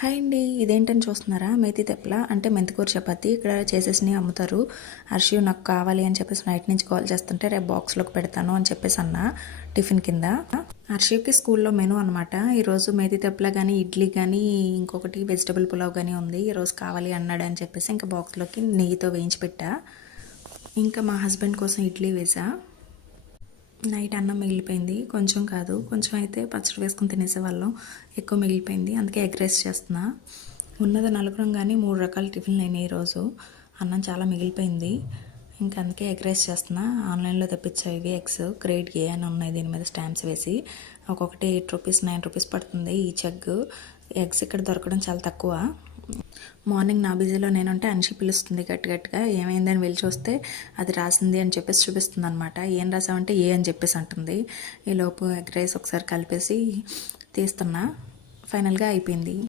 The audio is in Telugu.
హాయ్ అండి, ఇదేంటని చూస్తున్నారా? మేతి తెప్పల అంటే మెంతికూర చపాతి ఇక్కడ చేసేసినవి అమ్ముతారు. హర్షి నాకు కావాలి అని చెప్పేసి నైట్ నుంచి కాల్ చేస్తుంటే రేపు బాక్స్లోకి పెడతాను అని చెప్పేసి అన్న టిఫిన్ కింద. హర్షికి స్కూల్లో మెనూ అనమాట. ఈరోజు మేతి తెప్పల కానీ ఇడ్లీ కానీ ఇంకొకటి వెజిటబుల్ పులావ్ కానీ ఉంది. ఈరోజు కావాలి అన్నాడు అని చెప్పేసి ఇంకా బాక్స్లోకి నెయ్యితో వేయించి పెట్టా. ఇంకా మా హస్బెండ్ కోసం ఇడ్లీ వేసా. నైట్ అన్నం మిగిలిపోయింది, కొంచెం కాదు కొంచెం అయితే పచ్చడి వేసుకుని తినేసేవాళ్ళం, ఎక్కువ మిగిలిపోయింది. అందుకే ఎగ్ రైస్ చేస్తున్నా. ఉన్నది నలుగురం కానీ 3 రకాల టిఫిన్లు అయినాయి ఈరోజు. అన్నం చాలా మిగిలిపోయింది, ఇంకా అందుకే ఎగ్ రైస్ చేస్తున్నా. ఆన్లైన్లో తెప్పించా ఇవి ఎగ్స్, గ్రేడ్ ఏ అని ఉన్నాయి దీని మీద స్టాంప్స్ వేసి. ఒక్కొక్కటి 8 రూపీస్ 9 రూపీస్ పడుతుంది ఈ చెగ్. ఎగ్స్ ఇక్కడ దొరకడం చాలా తక్కువ. మార్నింగ్ నా బిజీలో నేనుంటే అన్షి పిలుస్తుంది గట్టిగా, ఏమైందని వెళ్ళి చూస్తే అది రాసింది అని చెప్పేసి చూపిస్తుంది అనమాట. ఏం రాసామంటే ఏ అని చెప్పేసి అంటుంది. ఈలోపు ఎగ్ రైస్ ఒకసారి కలిపేసి తీస్తున్నా. ఫైనల్గా అయిపోయింది.